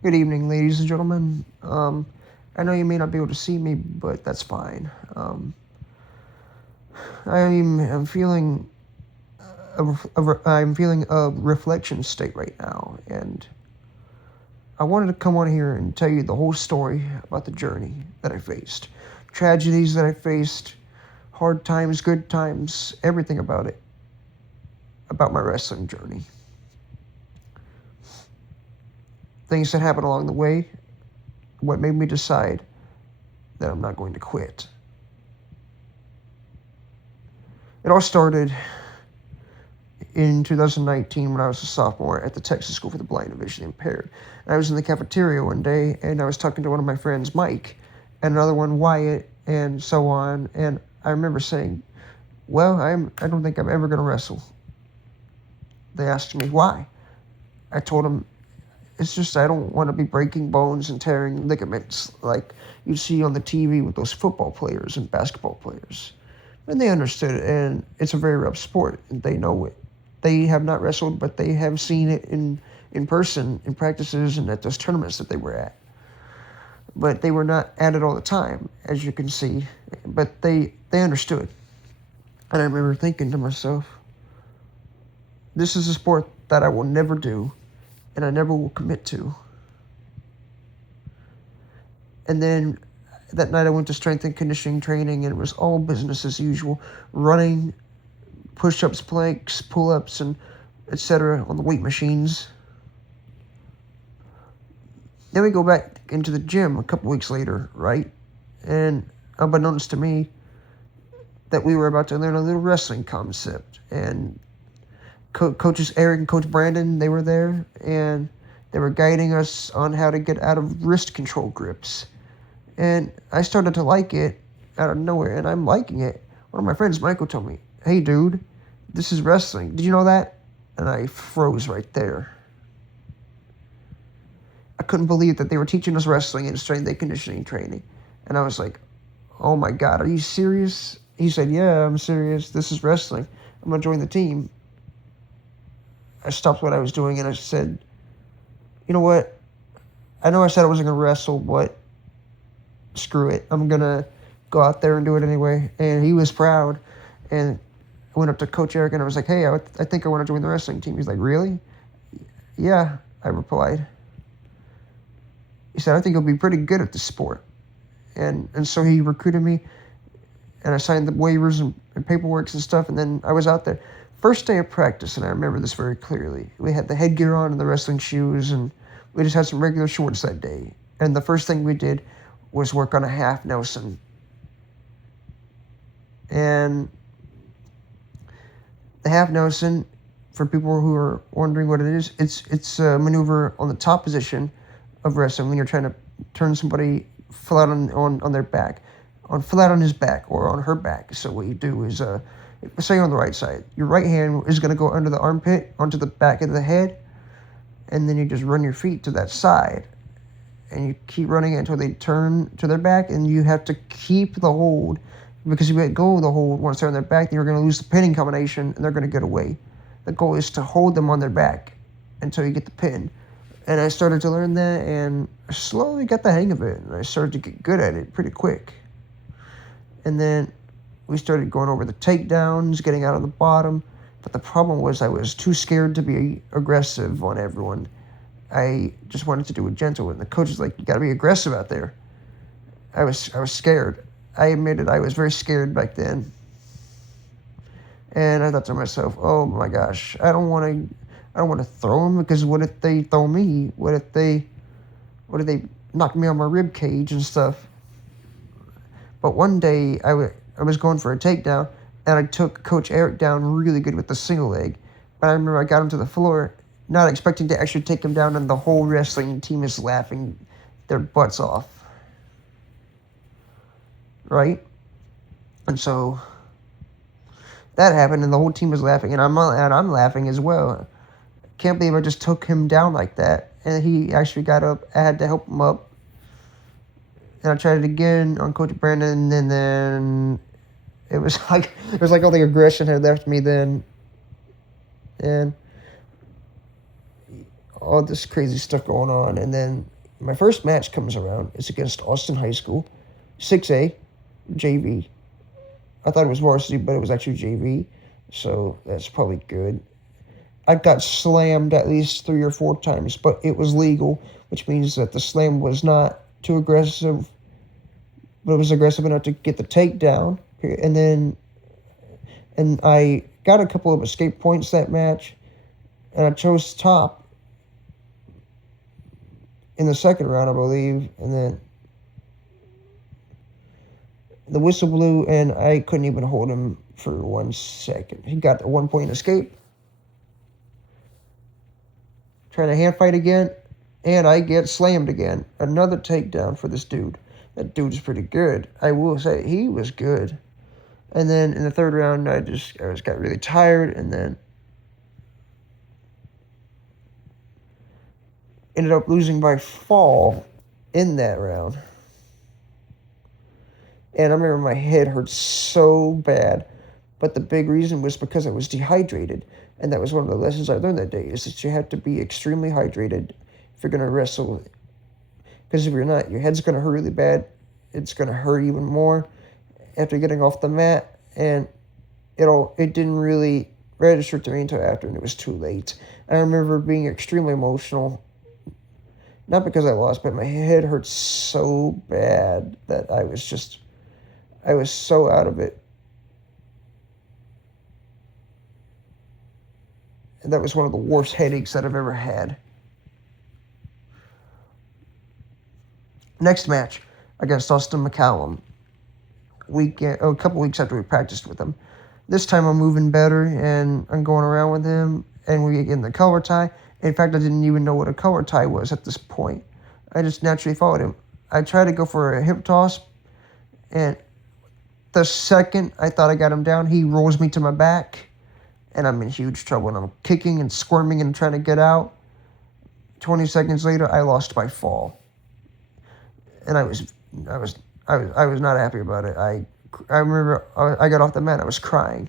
Good evening, ladies and gentlemen. I know you may not be able to see me, but that's fine. I'm feeling I'm feeling a reflection state right now, and I wanted to come on here and tell you the whole story about the journey that I faced, tragedies that I faced, hard times, good times, everything about my wrestling journey. Things that happened along the way, what made me decide that I'm not going to quit. It all started in 2019 when I was a sophomore at the Texas School for the Blind and Visually Impaired. And I was in the cafeteria one day and I was talking to one of my friends, Mike, and another one, Wyatt, and so on. And I remember saying, "Well, I don't think I'm ever going to wrestle." They asked me why. I told them, "It's just I don't want to be breaking bones and tearing ligaments like you see on the TV with those football players and basketball players." And they understood it, and it's a very rough sport, and they know it. They have not wrestled, but they have seen it in person, in practices, and at those tournaments that they were at. But they were not at it all the time, as you can see. But they understood. And I remember thinking to myself, this is a sport that I will never do, and I never will commit to. And then that night I went to strength and conditioning training, and it was all business as usual, running, push-ups, planks, pull-ups, and etc. on the weight machines. Then we go back into the gym a couple weeks later, right? And unbeknownst to me, that we were about to learn a little wrestling concept. And coaches Eric and Coach Brandon, they were there, and they were guiding us on how to get out of wrist control grips. And I started to like it out of nowhere, and I'm liking it. One of my friends, Michael, told me, "Hey, dude, this is wrestling. Did you know that?" And I froze right there. I couldn't believe that they were teaching us wrestling in strength and conditioning training. And I was like, "Oh my God, are you serious?" He said, "Yeah, I'm serious. This is wrestling. I'm going to join the team." I stopped what I was doing and I said, "You know what? I know I said I wasn't going to wrestle, but screw it. I'm going to go out there and do it anyway." And he was proud. And I went up to Coach Eric and I was like, "Hey, I think I want to join the wrestling team." He's like, "Really?" "Yeah," I replied. He said, "I think you'll be pretty good at this sport." And so he recruited me, and I signed the waivers and paperwork and stuff, and then I was out there. First day of practice, and I remember this very clearly. We had the headgear on and the wrestling shoes, and we just had some regular shorts that day. And the first thing we did was work on a half Nelson. And the half Nelson, for people who are wondering what it is, it's a maneuver on the top position of wrestling when you're trying to turn somebody flat on their back, flat on his back or on her back. So what you do is, say you're on the right side, your right hand is going to go under the armpit onto the back of the head, and then you just run your feet to that side, and you keep running it until they turn to their back, and you have to keep the hold, because if you let go of the hold once they're on their back, then you're going to lose the pinning combination, and they're going to get away. The goal is to hold them on their back until you get the pin. And I started to learn that, and I slowly got the hang of it, and I started to get good at it pretty quick. And then we started going over the takedowns, getting out of the bottom. But the problem was I was too scared to be aggressive on everyone. I just wanted to do it gentle, and the coach was like, "You got to be aggressive out there." I was scared. I admitted I was very scared back then. And I thought to myself, "Oh my gosh, I don't want to throw them, because what if they throw me? What if they knock me on my rib cage and stuff?" But one day I was going for a takedown, and I took Coach Eric down really good with the single leg. But I remember I got him to the floor, not expecting to actually take him down, and the whole wrestling team is laughing their butts off. Right? And so that happened, and the whole team was laughing, and I'm laughing as well. Can't believe I just took him down like that. And he actually got up. I had to help him up. And I tried it again on Coach Brandon, and then it was like all the aggression had left me then. And all this crazy stuff going on. And then my first match comes around. It's against Austin High School, 6A, JV. I thought it was varsity, but it was actually JV. So that's probably good. I got slammed at least 3 or 4 times, but it was legal, which means that the slam was not too aggressive, but it was aggressive enough to get the takedown. And I got a couple of escape points that match, and I chose top in the second round, I believe, and then the whistle blew, and I couldn't even hold him for 1 second. He got a 1 point escape. Trying to hand fight again, and I get slammed again. Another takedown for this dude. That dude's pretty good. I will say he was good. And then in the third round, I just got really tired, and then ended up losing by fall in that round. And I remember my head hurt so bad, but the big reason was because I was dehydrated. And that was one of the lessons I learned that day, is that you have to be extremely hydrated if you're going to wrestle. Because if you're not, your head's going to hurt really bad. It's going to hurt even more after getting off the mat. And it didn't really register to me until after, and it was too late. I remember being extremely emotional. Not because I lost, but my head hurt so bad that I was so out of it. And that was one of the worst headaches that I've ever had. Next match against Austin McCallum. A couple weeks after we practiced with him. This time I'm moving better, and I'm going around with him, and we get in the collar tie. In fact, I didn't even know what a collar tie was at this point. I just naturally followed him. I tried to go for a hip toss, and the second I thought I got him down, he rolls me to my back, and I'm in huge trouble. And I'm kicking and squirming and trying to get out. 20 seconds later, I lost by fall, and I was not happy about it. I remember I got off the mat. I was crying.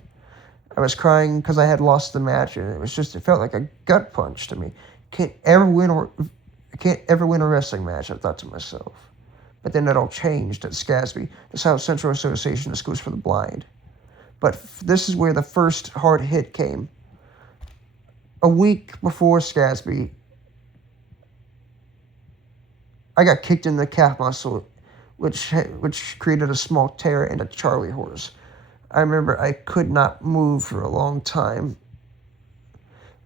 I was crying because I had lost the match, and it felt like a gut punch to me. I can't ever win a wrestling match, I thought to myself. But then it all changed at SCASB, the South Central Association of Schools for the Blind. But this is where the first hard hit came. A week before SCASB, I got kicked in the calf muscle, which created a small tear and a Charlie horse. I remember I could not move for a long time.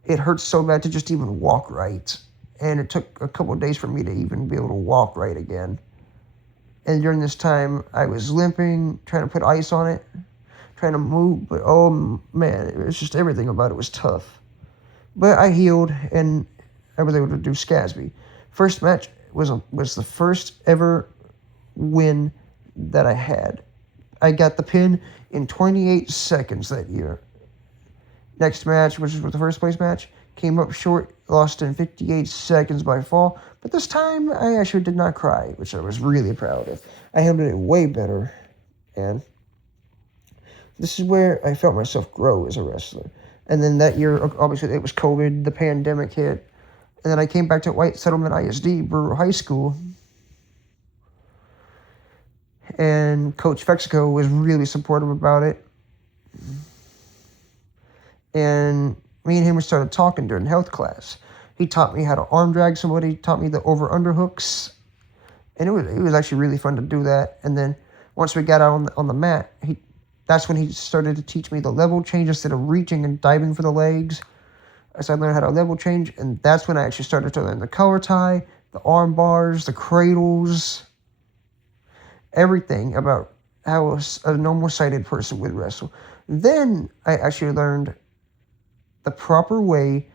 It hurt so bad to just even walk right. And it took a couple of days for me to even be able to walk right again. And during this time, I was limping, trying to put ice on it, trying to move. But oh man, it was just everything about it was tough. But I healed, and I was able to do SCASB. First match was the first ever win that I had. I got the pin in 28 seconds that year. Next match, which was the first place match, came up short, lost in 58 seconds by fall. But this time, I actually did not cry, which I was really proud of. I handled it way better. And this is where I felt myself grow as a wrestler. And then that year, obviously, it was COVID, the pandemic hit. And then I came back to White Settlement ISD, Brewer High School. And Coach Fexico was really supportive about it. And me and him started talking during health class. He taught me how to arm drag somebody, taught me the over-under hooks. And it was actually really fun to do that. And then once we got out on the mat, that's when he started to teach me the level change instead of reaching and diving for the legs. So I learned how to level change, and that's when I actually started to learn the collar tie, the arm bars, the cradles, everything about how a normal sighted person would wrestle. Then I actually learned the proper way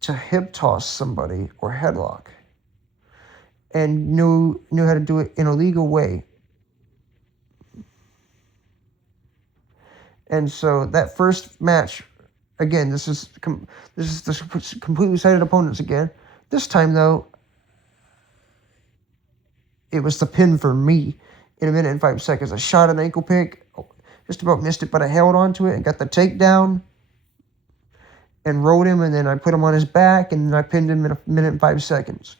to hip toss somebody or headlock, and knew how to do it in a legal way. And so that first match, again, this is the completely sighted opponents again. This time though, it was the pin for me in 1 minute and 5 seconds. I shot an ankle pick, just about missed it, but I held on to it and got the takedown. and rode him, and then I put him on his back, and then I pinned him in a minute and 5 seconds.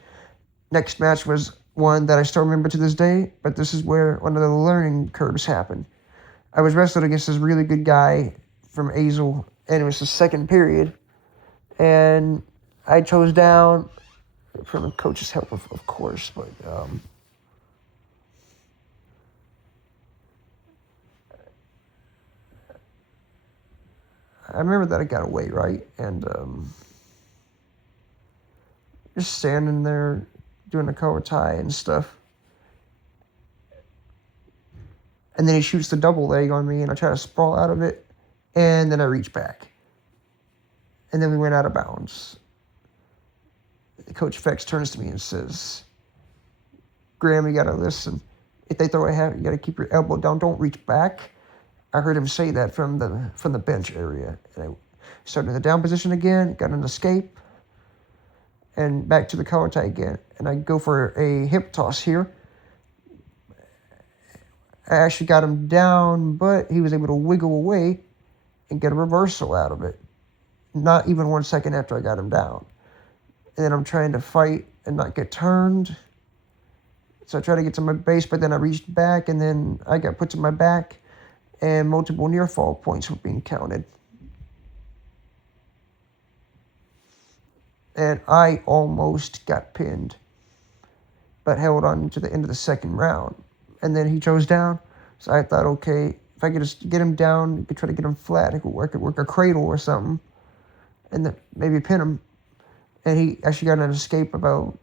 Next match was one that I still remember to this day, but this is where one of the learning curves happened. I was wrestling against this really good guy from Azel, and it was the second period, and I chose down from the coach's help, of course, but I remember that I got away, right? And just standing there doing the collar tie and stuff. And then he shoots the double leg on me, and I try to sprawl out of it, and then I reach back. And then we went out of bounds. Coach Fex turns to me and says, Graham, you got to listen. If they throw a hat, you got to keep your elbow down. Don't reach back. I heard him say that from the bench area. And I started in the down position again, got an escape, and back to the collar tie again. And I go for a hip toss here. I actually got him down, but he was able to wiggle away and get a reversal out of it. Not even 1 second after I got him down. And then I'm trying to fight and not get turned. So I try to get to my base, but then I reached back, and then I got put to my back, and multiple near fall points were being counted. And I almost got pinned, but held on to the end of the second round. And then he chose down, so I thought, okay, if I could just get him down, I could try to get him flat. I could work a cradle or something, and then maybe pin him. And he actually got an escape about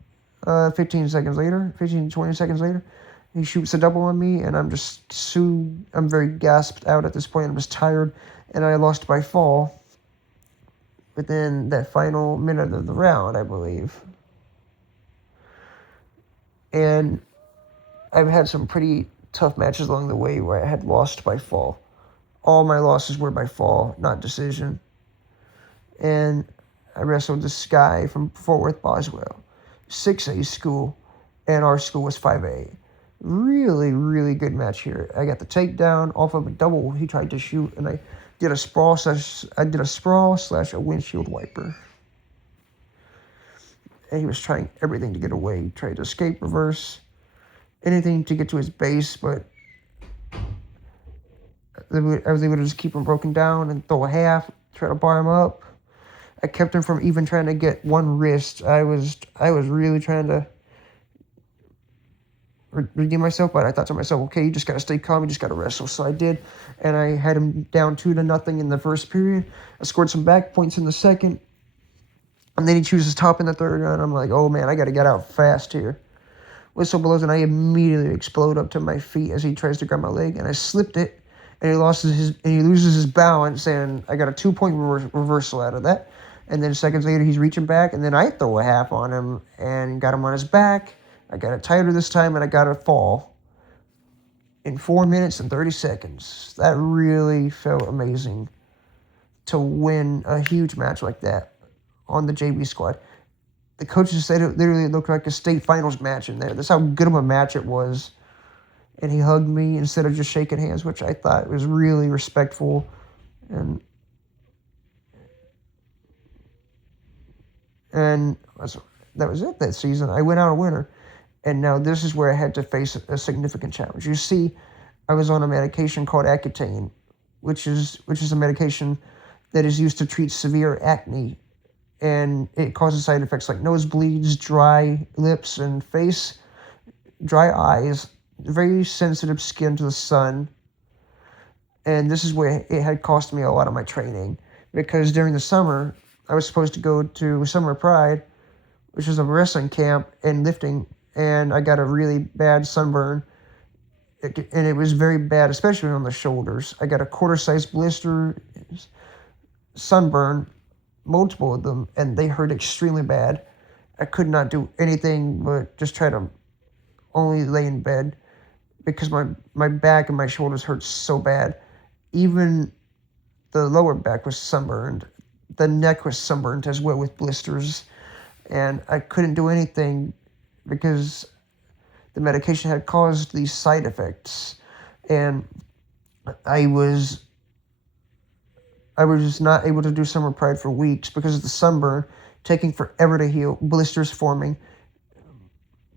15 seconds later, 15, 20 seconds later. He shoots a double on me, and I'm very gasped out at this point. I'm just tired, and I lost by fall within that final minute of the round, I believe. And I've had some pretty tough matches along the way where I had lost by fall. All my losses were by fall, not decision. And I wrestled this guy from Fort Worth, Boswell, 6A school, and our school was 5A. Really, really good match here. I got the takedown off of a double he tried to shoot, and I did a sprawl slash a windshield wiper. And he was trying everything to get away. He tried to escape, reverse, anything to get to his base, but I was able to just keep him broken down and throw a half, try to bar him up. I kept him from even trying to get one wrist. I was really trying to redeem myself, but I thought to myself, okay, you just got to stay calm, you just got to wrestle. So I did, and I had him down 2-0 in the first period. I scored some back points in the second, and then he chooses top in the third round. I'm like, oh man, I got to get out fast here. Whistle blows, and I immediately explode up to my feet as he tries to grab my leg, and I slipped it, and he loses his balance, and I got a 2-point reversal out of that. And then seconds later, he's reaching back, and then I throw a half on him and got him on his back. I got it tighter this time, and I got a fall in 4 minutes and 30 seconds. That really felt amazing to win a huge match like that on the JV squad. The coaches said it literally looked like a state finals match in there. That's how good of a match it was. And he hugged me instead of just shaking hands, which I thought was really respectful. And that was it that season. I went out a winner. And now this is where I had to face a significant challenge. You see, I was on a medication called Accutane, which is a medication that is used to treat severe acne. And it causes side effects like nosebleeds, dry lips and face, dry eyes, very sensitive skin to the sun. And this is where it had cost me a lot of my training. Because during the summer, I was supposed to go to Summer Pride, which is a wrestling camp and lifting, and I got a really bad sunburn. And it was very bad, especially on the shoulders. I got a quarter-sized blister, sunburn, multiple of them, and they hurt extremely bad. I could not do anything but just try to only lay in bed because my back and my shoulders hurt so bad. Even the lower back was sunburned. The neck was sunburned as well with blisters. And I couldn't do anything because the medication had caused these side effects. And I was I was just not able to do Summer Pride for weeks because of the sunburn, taking forever to heal, blisters forming,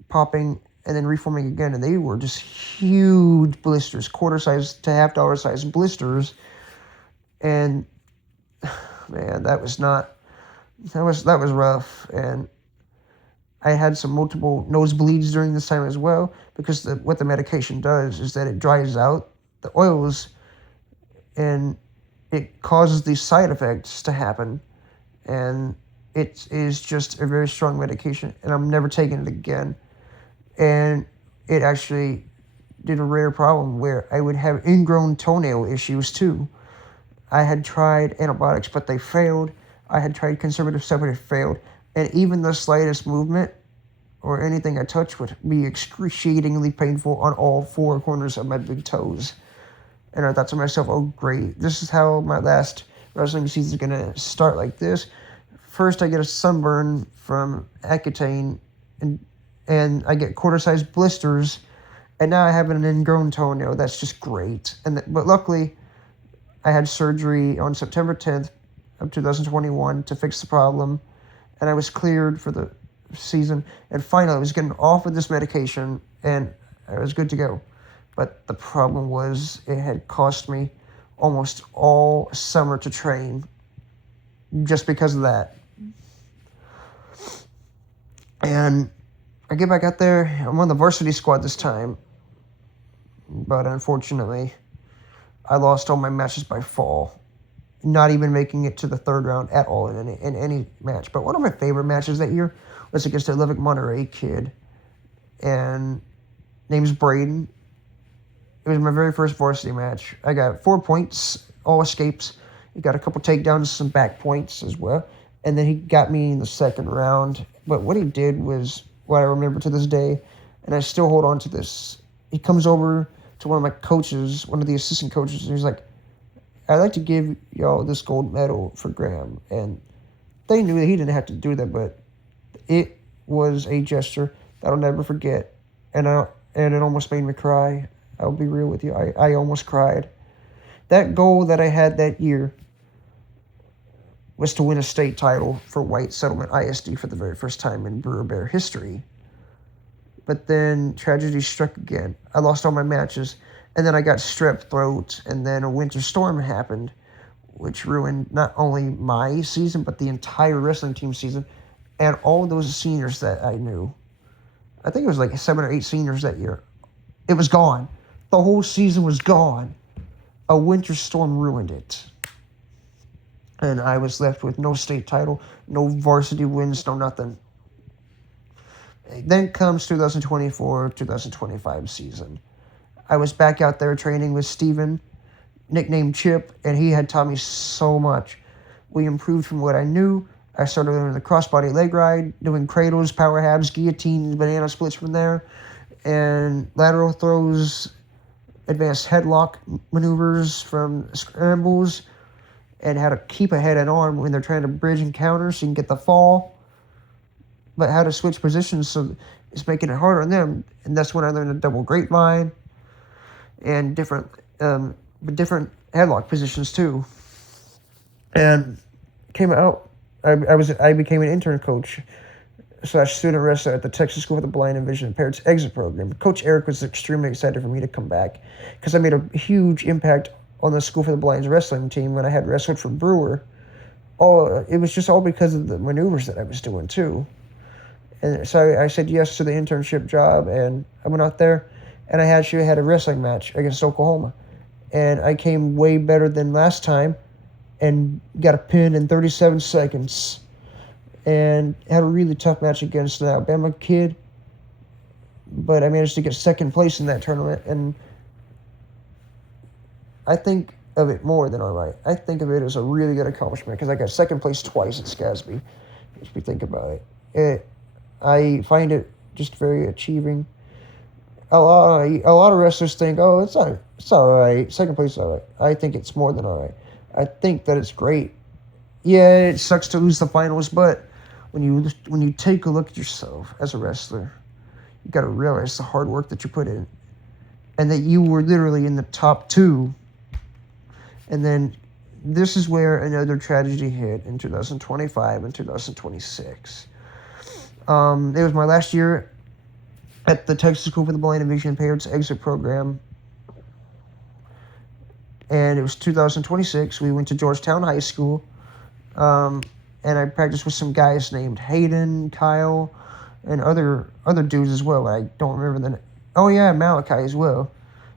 popping, and then reforming again. And they were just huge blisters, quarter size to half dollar size blisters. And man, that was rough. And I had some multiple nosebleeds during this time as well because what the medication does is that it dries out the oils and it causes these side effects to happen. And it is just a very strong medication, and I'm never taking it again. And it actually did a rare problem where I would have ingrown toenail issues too. I had tried antibiotics, but they failed. I had tried conservative stuff, but it failed. And even the slightest movement or anything I touched would be excruciatingly painful on all four corners of my big toes. And I thought to myself, oh, great. This is how my last wrestling season is going to start like this. First, I get a sunburn from Accutane, and I get quarter-sized blisters, and now I have an ingrown toenail. That's just great. But luckily, I had surgery on September 10th of 2021 to fix the problem, and I was cleared for the season. And finally, I was getting off of this medication, and I was good to go. But the problem was it had cost me almost all summer to train just because of that. And I get back out there. I'm on the varsity squad this time. But unfortunately, I lost all my matches by fall. Not even making it to the third round at all in any match. But one of my favorite matches that year was against a Levick Monterey kid. And name's Braden. It was my very first varsity match. I got 4 points, all escapes. He got a couple takedowns, some back points as well. And then he got me in the second round. But what he did was what I remember to this day, and I still hold on to this. He comes over to one of my coaches, one of the assistant coaches, and he's like, I'd like to give y'all this gold medal for Graham. And they knew that he didn't have to do that, but it was a gesture that I'll never forget. And it almost made me cry. I'll be real with you. I almost cried. That goal that I had that year was to win a state title for White Settlement ISD for the very first time in Brewer Bear history. But then tragedy struck again. I lost all my matches, and then I got strep throat, and then a winter storm happened, which ruined not only my season, but the entire wrestling team season, and all those seniors that I knew. I think it was like 7 or 8 seniors that year. It was gone. The whole season was gone. A winter storm ruined it. And I was left with no state title, no varsity wins, no nothing. Then comes 2024-2025 season. I was back out there training with Steven, nicknamed Chip, and he had taught me so much. We improved from what I knew. I started learning the crossbody leg ride, doing cradles, power halves, guillotines, banana splits from there, and lateral throws, advanced headlock maneuvers from scrambles, and how to keep a head and arm when they're trying to bridge and counter so you can get the fall, but how to switch positions so it's making it harder on them. And that's when I learned a double grapevine and different headlock positions too. And came out, I became an intern coach / student wrestler at the Texas School for the Blind and Vision Impaired's exit program. Coach Eric was extremely excited for me to come back because I made a huge impact on the School for the Blind's wrestling team when I had wrestled for Brewer. It was just all because of the maneuvers that I was doing too. And so I said yes to the internship job, and I went out there, and I actually had a wrestling match against Oklahoma. And I came way better than last time and got a pin in 37 seconds. And had a really tough match against an Alabama kid. But I managed to get second place in that tournament, and I think of it more than all right. I think of it as a really good accomplishment because I got second place twice at SCASB, if you think about it. I find it just very achieving. A lot of wrestlers think, oh, it's all right. Second place is all right. I think it's more than all right. I think that it's great. Yeah, it sucks to lose the finals, but when you take a look at yourself as a wrestler, you got to realize the hard work that you put in, and that you were literally in the top 2, and then this is where another tragedy hit in 2025 and 2026. It was my last year at the Texas School for the Blind and Vision Impaired's exit program. And it was 2026. We went to Georgetown High School. And I practiced with some guys named Hayden, Kyle, and other dudes as well. I don't remember the name. Oh, yeah, Malachi as well.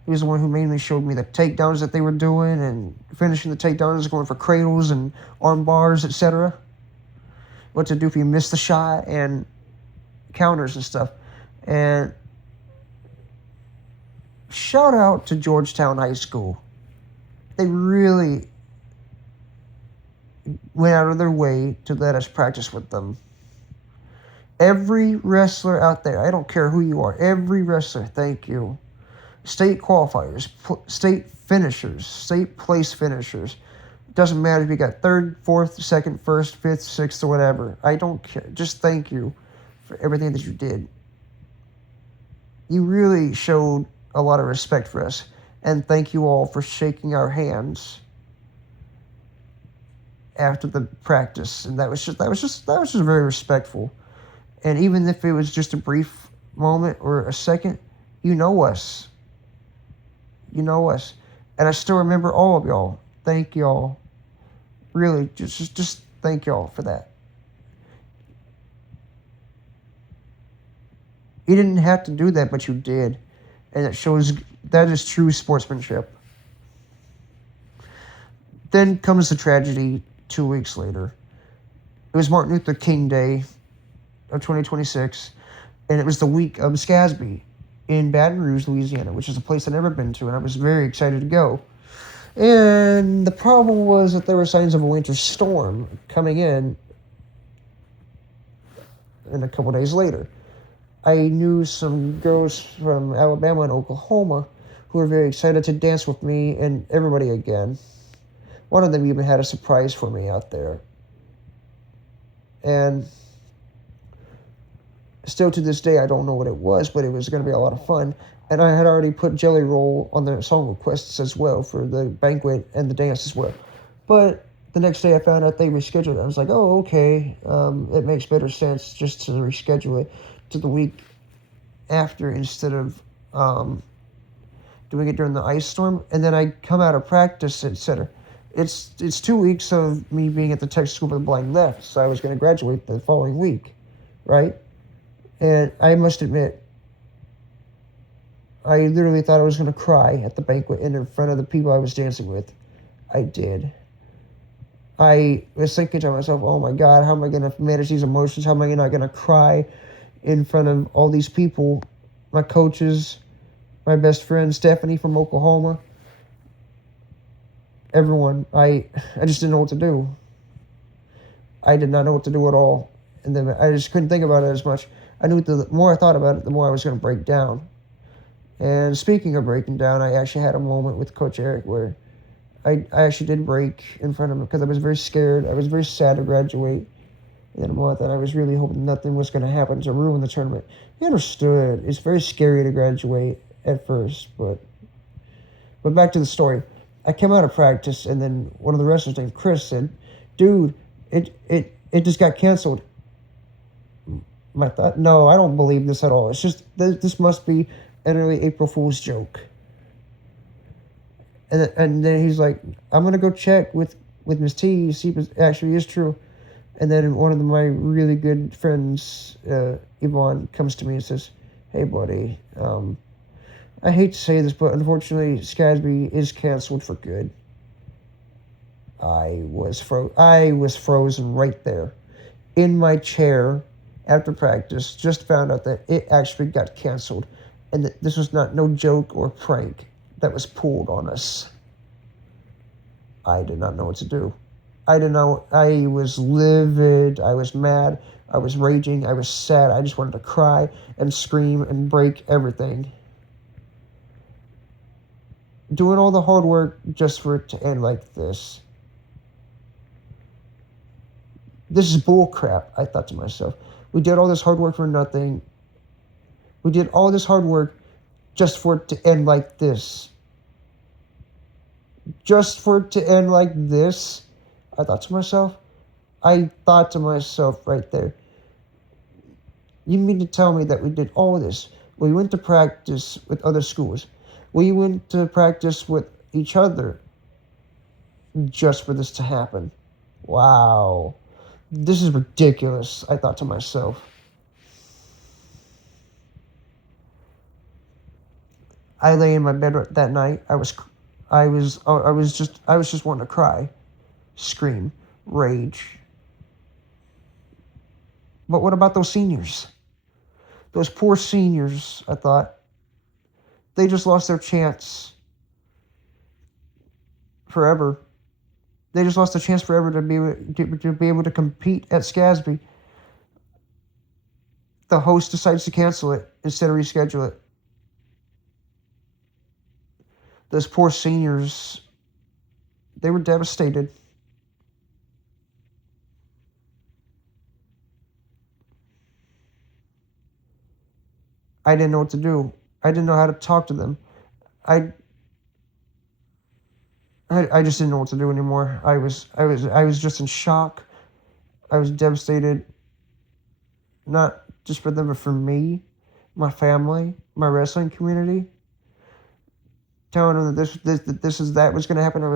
He was the one who mainly showed me the takedowns that they were doing and finishing the takedowns, going for cradles and arm bars, etc. What to do if you miss the shot and counters and stuff. And shout out to Georgetown High School. They really went out of their way to let us practice with them. Every wrestler out there, I don't care who you are, every wrestler, thank you. State qualifiers, state finishers, state place finishers. It doesn't matter if you got 3rd, 4th, 2nd, 1st, 5th, 6th, or whatever. I don't care. Just thank you for everything that you did. You really showed a lot of respect for us. And thank you all for shaking our hands after the practice. And that was just very respectful. And even if it was just a brief moment or a second, you know us. You know us. And I still remember all of y'all. Thank y'all. Really, just thank y'all for that. You didn't have to do that, but you did. And it shows that is true sportsmanship. Then comes the tragedy 2 weeks later. It was Martin Luther King Day of 2026, and it was the week of SCASB in Baton Rouge, Louisiana, which is a place I'd never been to, and I was very excited to go. And the problem was that there were signs of a winter storm coming in a couple days later. I knew some girls from Alabama and Oklahoma who were very excited to dance with me and everybody again. One of them even had a surprise for me out there. And still to this day, I don't know what it was, but it was going to be a lot of fun. And I had already put Jelly Roll on the song requests as well for the banquet and the dance as well. But the next day I found out they rescheduled it. I was like, oh, okay. It makes better sense just to reschedule it to the week after instead of doing it during the ice storm. And then I come out of practice, etc. It's 2 weeks of me being at the Texas School for the Blind left, so I was going to graduate the following week, right? And I must admit, I literally thought I was going to cry at the banquet and in front of the people I was dancing with. I did. I was thinking to myself, oh my God, how am I going to manage these emotions? How am I not going to cry in front of all these people? My coaches, my best friend, Stephanie from Oklahoma, everyone. I just didn't know what to do. I did not know what to do at all. And then I just couldn't think about it as much. I knew the more I thought about it, the more I was going to break down. And speaking of breaking down, I actually had a moment with Coach Eric where I actually did break in front of him because I was very scared. I was very sad to graduate in a month, and I was really hoping nothing was going to happen to ruin the tournament. He understood. It's very scary to graduate at first, but back to the story. I came out of practice, and then one of the wrestlers named Chris said, dude, it just got canceled. I thought, no, I don't believe this at all. It's just, this must be an early April Fool's joke. And then he's like, I'm going to go check with Miss T, see if it actually is true. And then one of my really good friends, Yvonne, comes to me and says, hey, buddy, I hate to say this, but unfortunately, SCASB is canceled for good. I was frozen right there in my chair after practice. Just found out that it actually got canceled, and that this was no joke or prank that was pulled on us. I did not know what to do. I didn't know. I was livid. I was mad. I was raging. I was sad. I just wanted to cry and scream and break everything. Doing all the hard work just for it to end like this. This is bull crap, I thought to myself. We did all this hard work for nothing. We did all this hard work just for it to end like this. just for it to end like this, I thought to myself, right there, you mean to tell me that we did all this? We went to practice with other schools. We went to practice with each other just for this to happen. Wow. This is ridiculous, I thought to myself. I lay in my bed that night. I was just wanting to cry, scream, rage. But what about those seniors? Those poor seniors, I thought. They just lost their chance forever. They just lost their chance forever to be able to compete at SCASB. The host decides to cancel it instead of reschedule it. Those poor seniors, they were devastated. I didn't know what to do. I didn't know how to talk to them. I just didn't know what to do anymore. I was just in shock. I was devastated, not just for them, but for me, my family, my wrestling community. Telling them that that was going to happen. I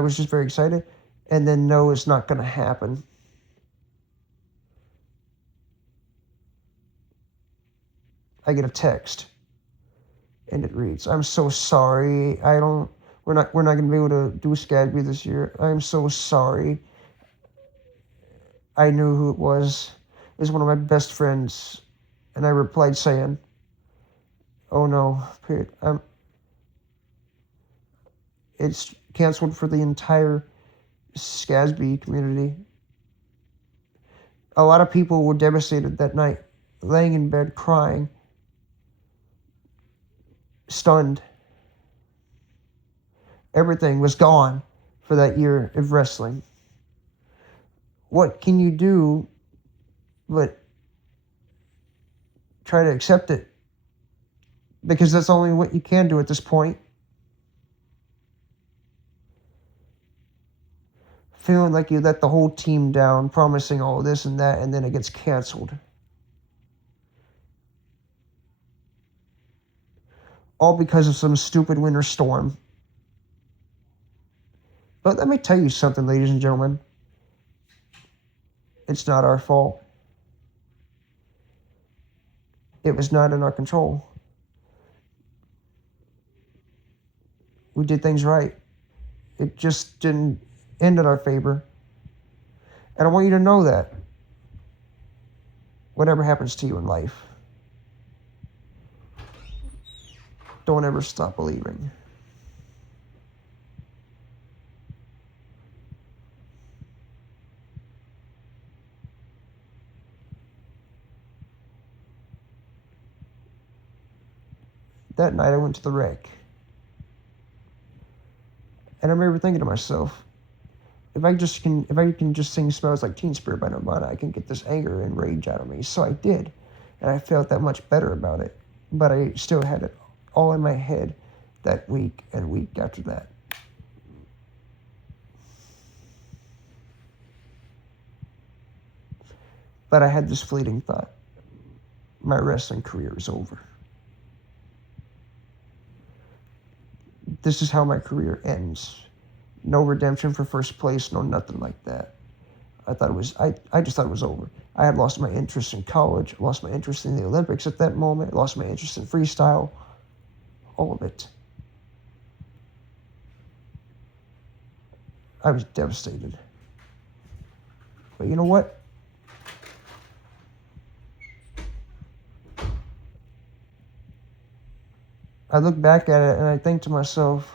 was just very excited, and then no, it's not going to happen. I get a text, and it reads, "I'm so sorry. We're not going to be able to do SCADB this year. I'm so sorry." I knew who it was. It was one of my best friends, and I replied saying, "Oh no, it's canceled for the entire SCASB community." A lot of people were devastated that night, laying in bed crying, stunned. Everything was gone for that year of wrestling. What can you do but try to accept it? Because that's only what you can do at this point. Feeling like you let the whole team down, promising all this and that, and then it gets canceled. All because of some stupid winter storm. But let me tell you something, ladies and gentlemen. It's not our fault. It was not in our control. We did things right. It just didn't end in our favor. And I want you to know that. Whatever happens to you in life, don't ever stop believing. That night I went to the rec. And I remember thinking to myself, if I can just sing "Smells Like Teen Spirit" by Nirvana, I can get this anger and rage out of me. So I did. And I felt that much better about it. But I still had it all in my head that week and week after that. But I had this fleeting thought. My wrestling career is over. This is how my career ends. No redemption for first place, no nothing like that. I just thought it was over. I had lost my interest in college, lost my interest in the Olympics at that moment, lost my interest in freestyle, all of it. I was devastated. But you know what? I look back at it and I think to myself,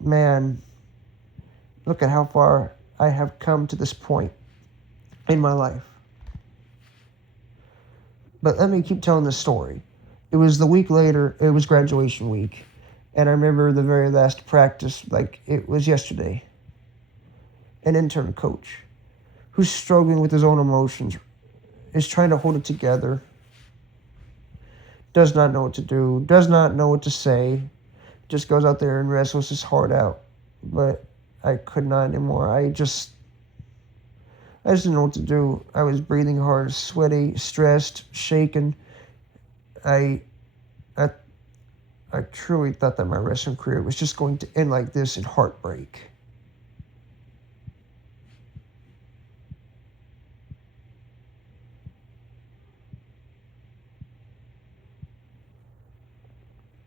man, look at how far I have come to this point in my life. But let me keep telling this story. It was the week later, it was graduation week. And I remember the very last practice, like it was yesterday. An intern coach who's struggling with his own emotions is trying to hold it together, does not know what to do, does not know what to say, just goes out there and wrestles his heart out. But I could not anymore. I just didn't know what to do. I was breathing hard, sweaty, stressed, shaken. I, I, I truly thought that my wrestling career was just going to end like this in heartbreak.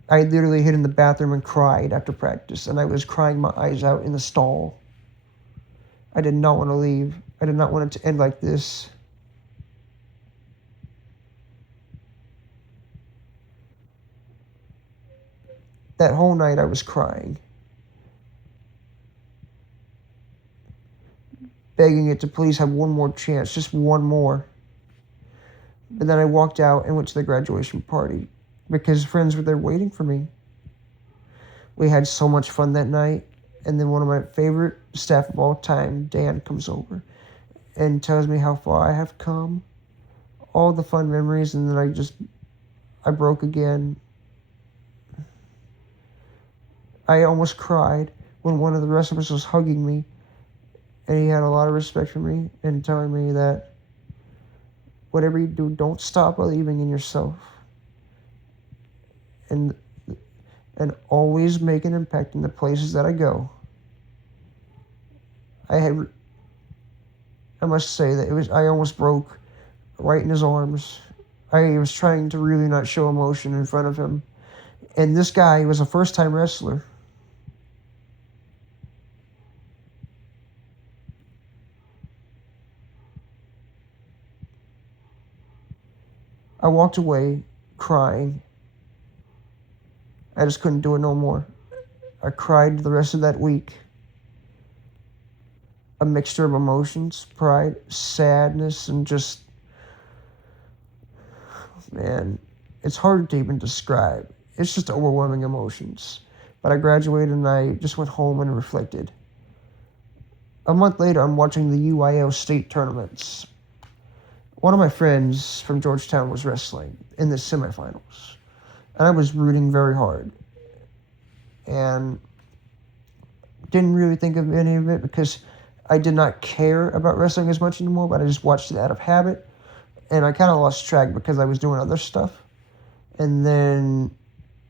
I literally hid in the bathroom and cried after practice, and I was crying my eyes out in the stall. I did not want to leave. I did not want it to end like this. That whole night I was crying, begging it to please have one more chance, just one more. But then I walked out and went to the graduation party because friends were there waiting for me. We had so much fun that night. And then one of my favorite staff of all time, Dan, comes over and tells me how far I have come, all the fun memories, and then I broke again. I almost cried when one of the wrestlers was hugging me, and he had a lot of respect for me and telling me that whatever you do, don't stop believing in yourself, and always make an impact in the places that I go. I must say that I almost broke right in his arms. I was trying to really not show emotion in front of him. And this guy was a first-time wrestler. I walked away crying. I just couldn't do it no more. I cried the rest of that week. A mixture of emotions, pride, sadness, and just, man, it's hard to even describe. It's just overwhelming emotions. But I graduated and I just went home and reflected. A month later, I'm watching the UIL state tournaments. One of my friends from Georgetown was wrestling in the semifinals. And I was rooting very hard. And didn't really think of any of it because I did not care about wrestling as much anymore, but I just watched it out of habit. And I kind of lost track because I was doing other stuff. And then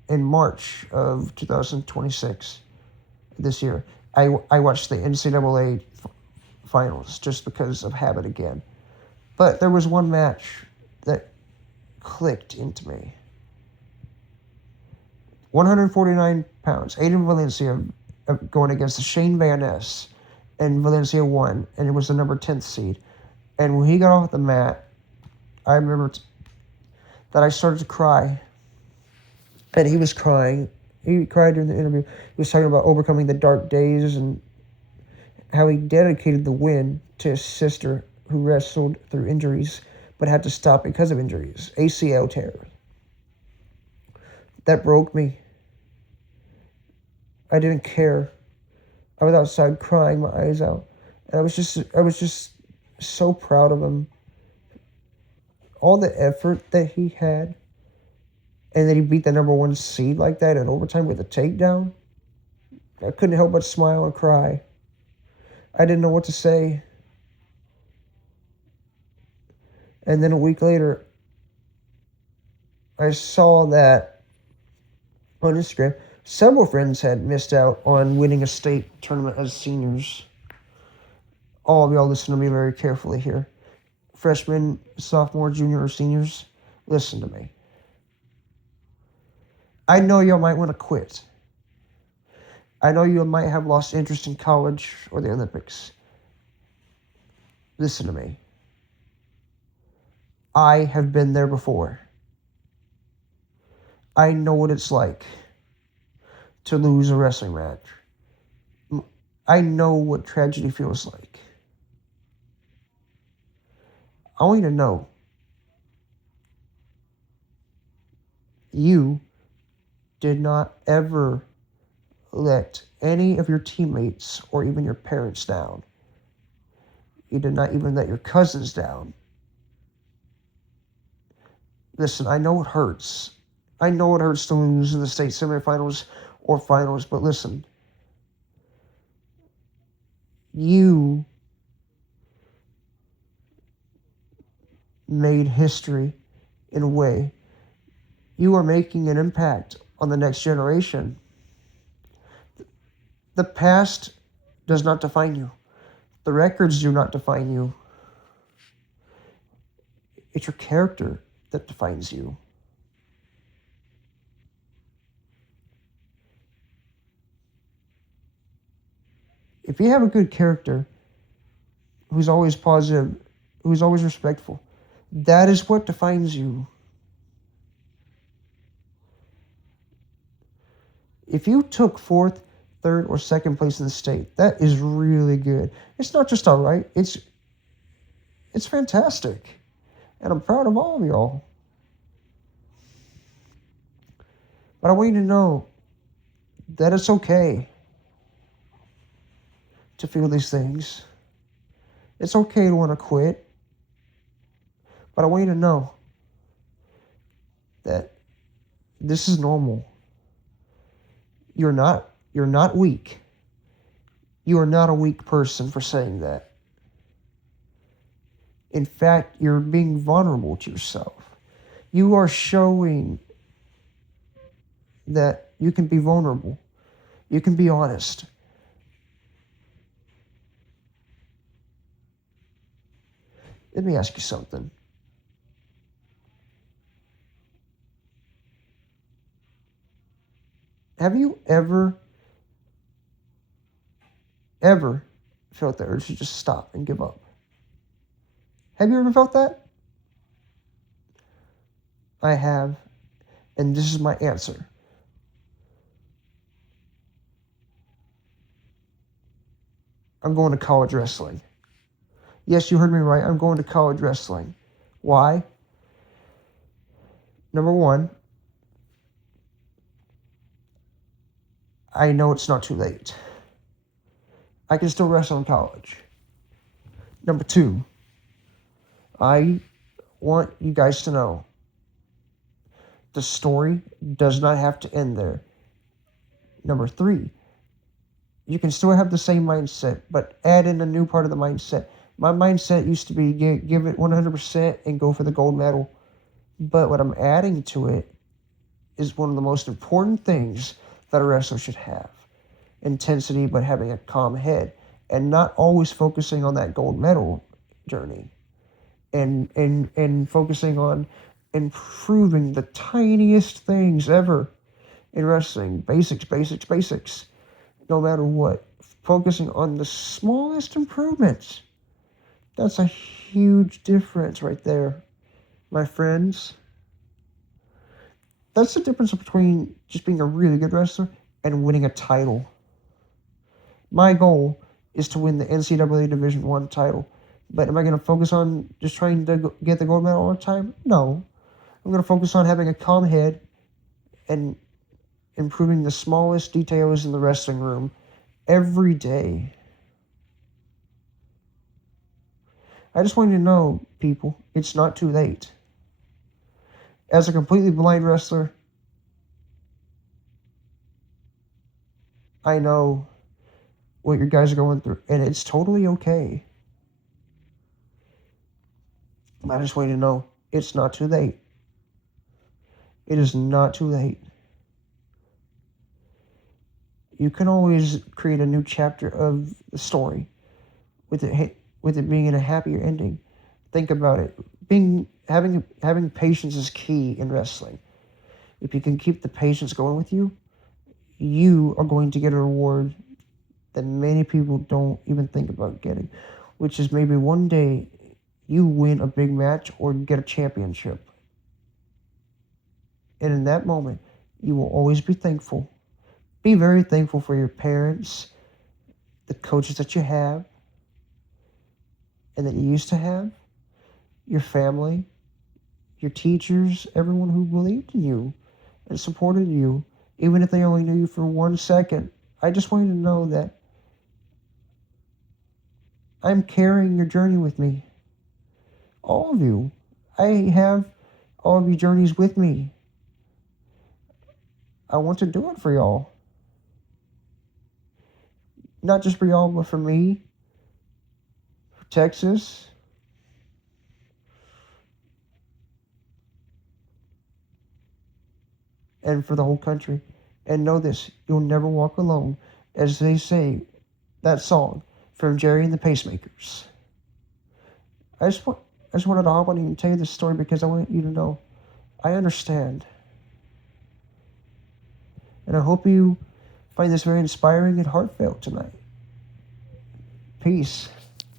in March of 2026, this year, I watched the NCAA finals just because of habit again. But there was one match that clicked into me. 149 pounds, Aiden Valencia going against Shane Van Ness, and Valencia won, and it was the number 10th seed. And when he got off the mat, I remember that I started to cry. And he was crying. He cried during the interview. He was talking about overcoming the dark days and how he dedicated the win to his sister who wrestled through injuries but had to stop because of injuries, ACL tear. That broke me. I didn't care. I was outside crying my eyes out. And I was just so proud of him. All the effort that he had, and that he beat the number 1 seed like that in overtime with a takedown. I couldn't help but smile and cry. I didn't know what to say. And then a week later, I saw that on Instagram, several friends had missed out on winning a state tournament as seniors. All of y'all listen to me very carefully here. Freshmen, sophomore, junior, or seniors, listen to me. I know y'all might want to quit. I know you might have lost interest in college or the Olympics. Listen to me. I have been there before. I know what it's like to lose a wrestling match. I know what tragedy feels like. I want you to know, you did not ever let any of your teammates or even your parents down. You did not even let your cousins down. Listen, I know it hurts. I know it hurts to lose in the state semifinals or finals, but listen, you made history in a way. You are making an impact on the next generation. The past does not define you. The records do not define you. It's your character that defines you. If you have a good character who's always positive, who's always respectful, that is what defines you. If you took fourth, third, or second place in the state, that is really good. It's not just all right, it's fantastic. And I'm proud of all of y'all. But I want you to know that it's okay to feel these things. It's okay to want to quit. But I want you to know that this is normal. You're not weak. You are not a weak person for saying that. In fact, you're being vulnerable to yourself. You are showing that you can be vulnerable. You can be honest. Let me ask you something. Have you ever felt the urge to just stop and give up? Have you ever felt that? I have, and this is my answer. I'm going to college wrestling. Yes, you heard me right. I'm going to college wrestling. Why? Number one, I know it's not too late. I can still wrestle in college. Number two, I want you guys to know the story does not have to end there. Number three, you can still have the same mindset, but add in a new part of the mindset. My mindset used to be give it 100% and go for the gold medal. But what I'm adding to it is one of the most important things that a wrestler should have. Intensity, but having a calm head and not always focusing on that gold medal journey and focusing on improving the tiniest things ever in wrestling. Basics. No matter what. Focusing on the smallest improvements. That's a huge difference right there, my friends. That's the difference between just being a really good wrestler and winning a title. My goal is to win the NCAA Division I title. But am I going to focus on just trying to get the gold medal all the time? No. I'm going to focus on having a calm head and improving the smallest details in the wrestling room every day. I just want you to know, people, it's not too late. As a completely blind wrestler, I know what you guys are going through, and it's totally okay. I just want you to know it's not too late. It is not too late. You can always create a new chapter of the story with it being in a happier ending. Think about it. Having patience is key in wrestling. If you can keep the patience going with you, you are going to get a reward that many people don't even think about getting, which is maybe one day you win a big match or get a championship. And in that moment, you will always be thankful. Be very thankful for your parents, the coaches that you have, and that you used to have, your family, your teachers, everyone who believed in you and supported you, even if they only knew you for 1 second. I just want you to know that I'm carrying your journey with me. All of you. I have all of your journeys with me. I want to do it for y'all. Not just for y'all, but for me, for Texas, and for the whole country. And know this, you'll never walk alone. As they say, that song from Jerry and the Pacemakers. I just, want, I just wanted to hop on and tell you this story because I want you to know I understand. And I hope you find this very inspiring and heartfelt tonight. Peace.